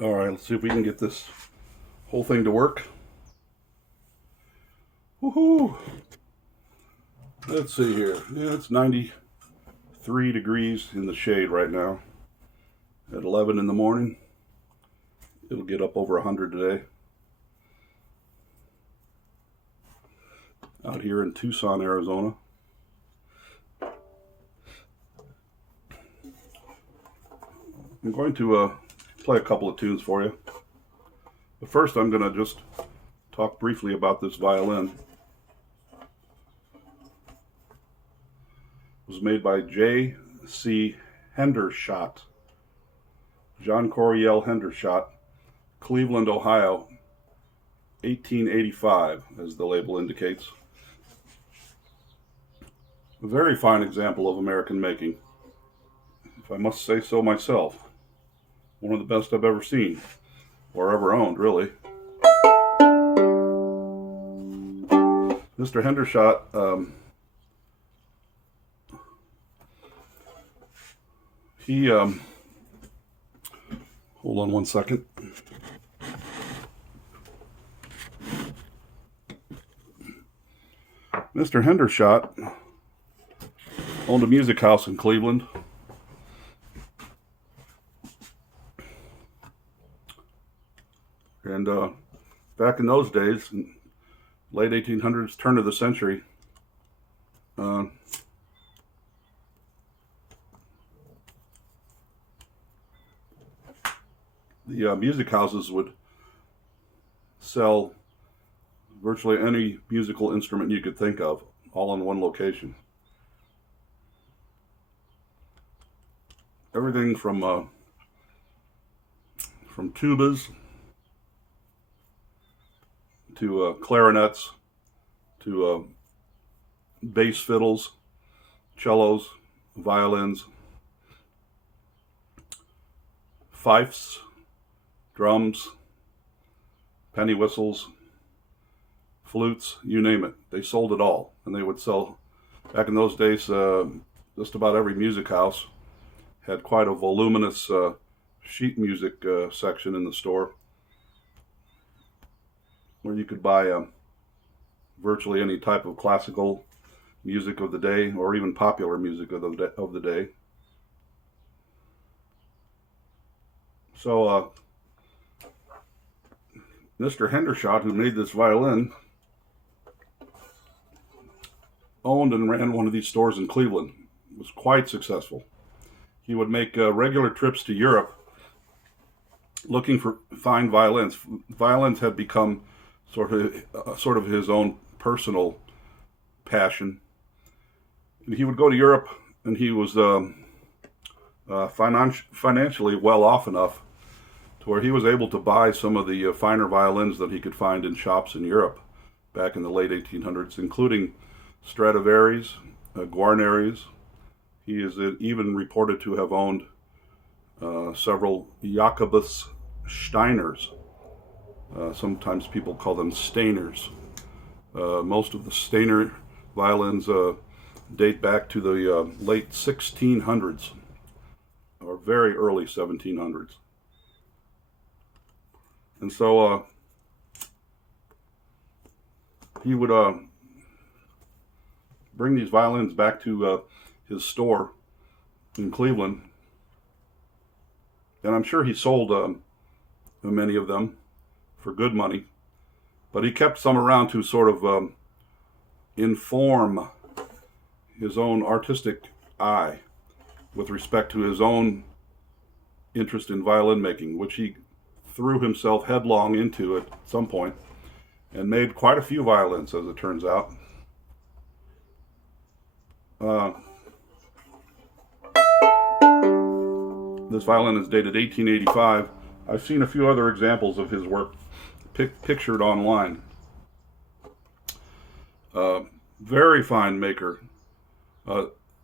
All right, let's see if we can get this whole thing to work. Woohoo! Let's see here. Yeah, it's 93 degrees in the shade right now. At 11 in the morning. It'll get up over 100 today. Out here in Tucson, Arizona. I'm going to play a couple of tunes for you. But first I'm going to just talk briefly about this violin. It was made by J.C. Hendershot. John Coriel Hendershot, Cleveland, Ohio, 1885, as the label indicates. A very fine example of American making, if I must say so myself. One of the best I've ever seen, or ever owned, really. Mr. Hendershot, hold on one second. Mr. Hendershot owned a music house in Cleveland. And back in those days, late 1800s, turn of the century, the music houses would sell virtually any musical instrument you could think of, all in one location. Everything from tubas to clarinets to bass fiddles, cellos, violins, fifes, drums, penny whistles, flutes, you name it. They sold it all. And they would sell, back in those days, just about every music house had quite a voluminous sheet music section in the store, where you could buy virtually any type of classical music of the day, or even popular music of the day. So Mr. Hendershot, who made this violin, owned and ran one of these stores in Cleveland. It was quite successful. He would make regular trips to Europe looking for fine violins. Violins had become sort of his own personal passion. And he would go to Europe, and he was financially well off enough to where he was able to buy some of the finer violins that he could find in shops in Europe back in the late 1800s, including Stradivarius, Guarneri's. He is even reported to have owned several Jacobus Steiners. Sometimes people call them Stainers. Most of the Stainer violins date back to the late 1600s or very early 1700s. And so he would bring these violins back to his store in Cleveland, and I'm sure he sold many of them for good money, but he kept some around to sort of inform his own artistic eye with respect to his own interest in violin making, which he threw himself headlong into at some point and made quite a few violins, as it turns out. This violin is dated 1885. I've seen a few other examples of his work pictured online. Very fine maker.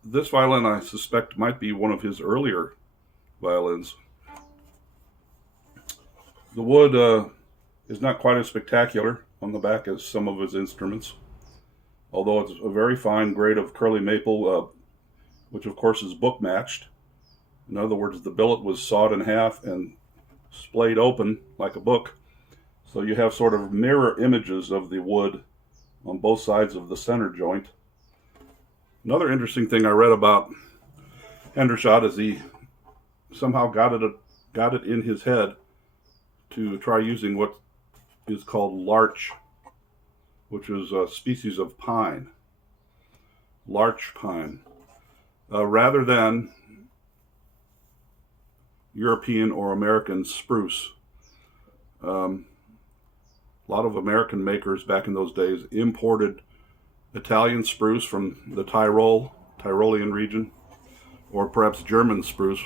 This violin, I suspect, might be one of his earlier violins. The wood is not quite as spectacular on the back as some of his instruments, although it's a very fine grade of curly maple, which of course is book matched. In other words, the billet was sawed in half and splayed open like a book. So you have sort of mirror images of the wood on both sides of the center joint. Another interesting thing I read about Hendershot is he somehow got it in his head to try using what is called larch, which is a species of pine, larch pine, rather than European or American spruce. A lot of American makers back in those days imported Italian spruce from the Tyrolean region, or perhaps German spruce,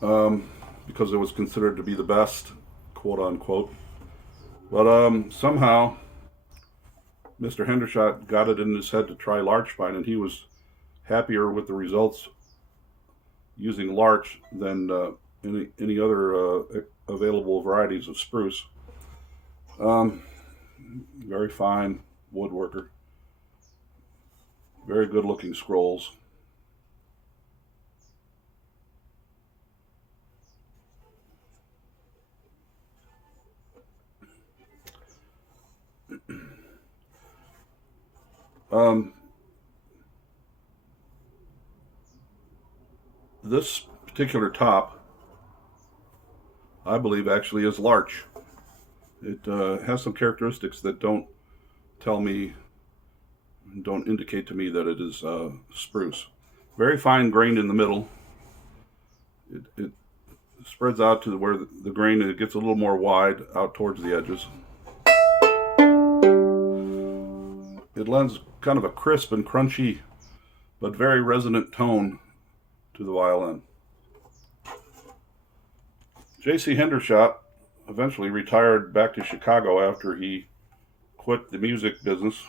because it was considered to be the best, quote unquote. But somehow Mr. Hendershot got it in his head to try larch pine, and he was happier with the results using larch than any other available varieties of spruce. Very fine woodworker. Very good looking scrolls. This particular top, I believe, actually is larch. It has some characteristics that don't indicate to me that it is spruce. Very fine grained in the middle. It spreads out to where the grain it gets a little more wide out towards the edges. It lends kind of a crisp and crunchy, but very resonant tone to the violin. J.C. Hendershot eventually retired back to Chicago after he quit the music business.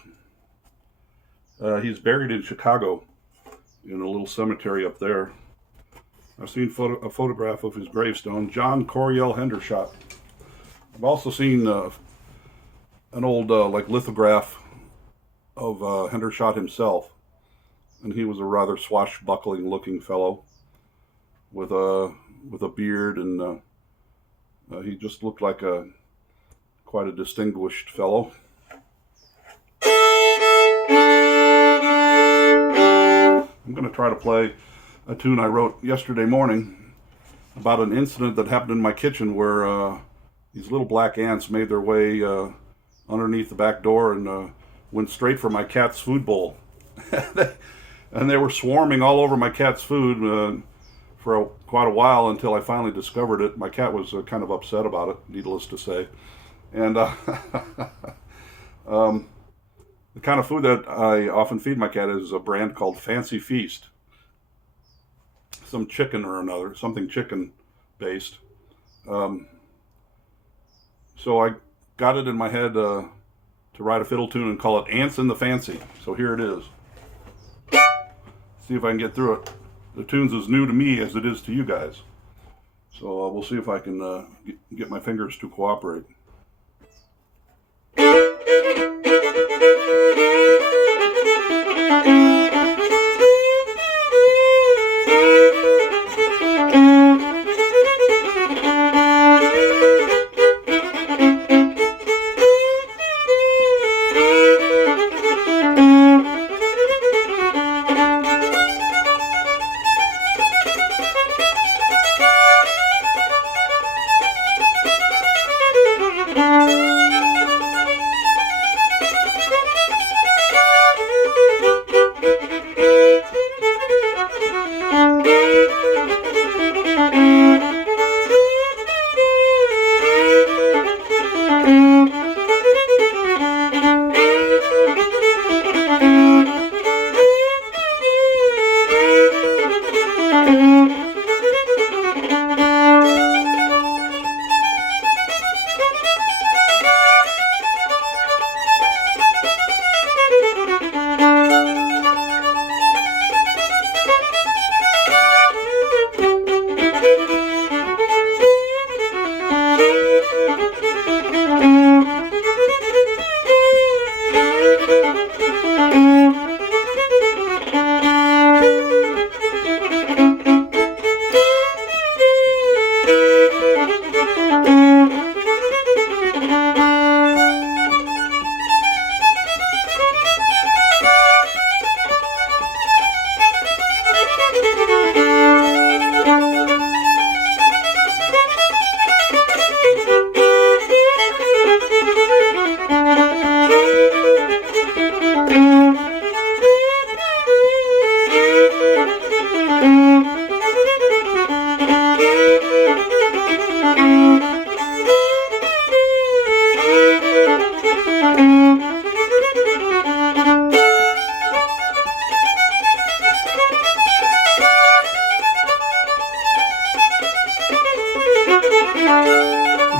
He's buried in Chicago in a little cemetery up there. I've seen a photograph of his gravestone, John Coriel Hendershot. I've also seen an old lithograph of Hendershot himself, and he was a rather swashbuckling looking fellow with a beard, and he just looked like quite a distinguished fellow. I'm going to try to play a tune I wrote yesterday morning about an incident that happened in my kitchen where these little black ants made their way underneath the back door and went straight for my cat's food bowl. And they were swarming all over my cat's food for quite a while until I finally discovered it. My cat was kind of upset about it, needless to say. And the kind of food that I often feed my cat is a brand called Fancy Feast. Some chicken or another, something chicken based. So I got it in my head to write a fiddle tune and call it Ants in the Fancy. So here it is. See if I can get through it. The tune's as new to me as it is to you guys. So we'll see if I can get my fingers to cooperate.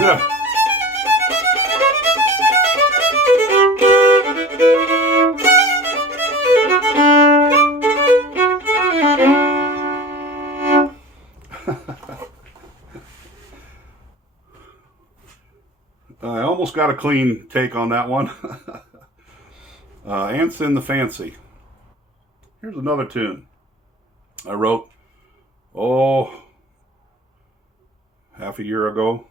Yeah. I almost got a clean take on that one. Ants in the Fancy. Here's another tune I wrote, half a year ago.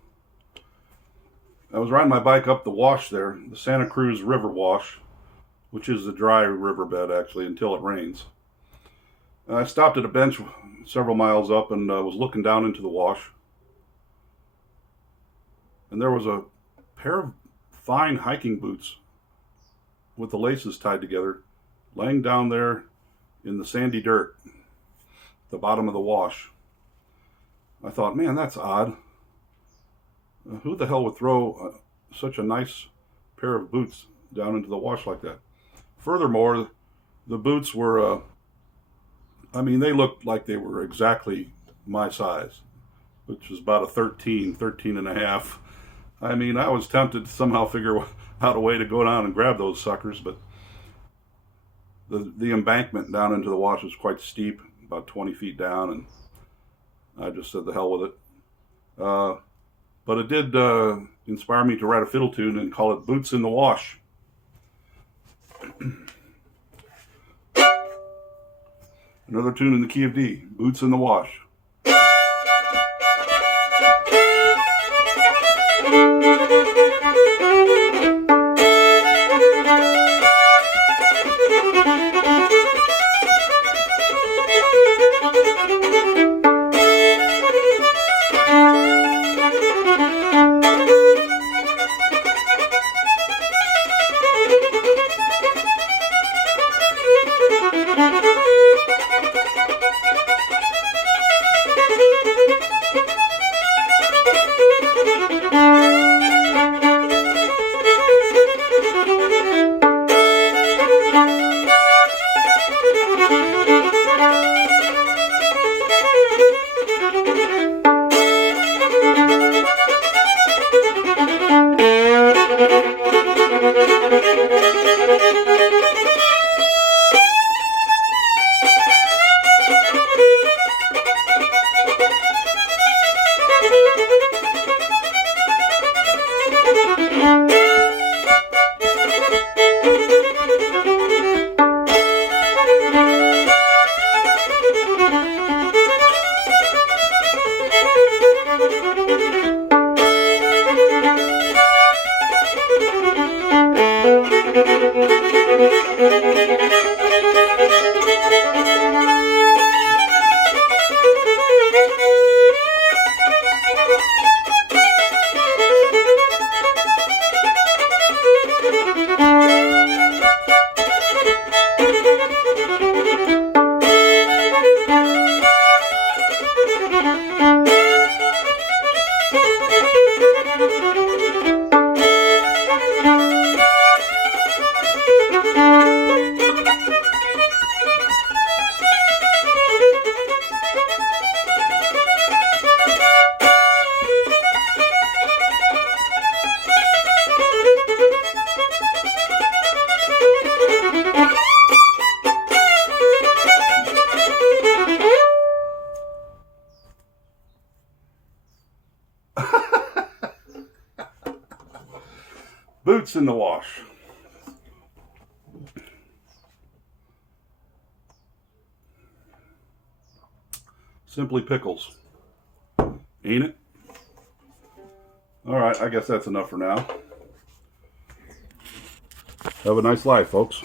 I was riding my bike up the wash there, the Santa Cruz River Wash, which is a dry riverbed actually until it rains. I stopped at a bench several miles up and was looking down into the wash. And there was a pair of fine hiking boots with the laces tied together laying down there in the sandy dirt at the bottom of the wash. I thought, man, that's odd. Who the hell would throw such a nice pair of boots down into the wash like that? Furthermore, the boots were, they looked like they were exactly my size, which was about a 13 and a half. I was tempted to somehow figure out a way to go down and grab those suckers, but the embankment down into the wash was quite steep, about 20 feet down, and I just said the hell with it. But it did inspire me to write a fiddle tune and call it Boots in the Wash. Another tune in the key of D, Boots in the Wash. Boots in the Wash. Simply pickles. Ain't it? Alright, I guess that's enough for now. Have a nice life, folks.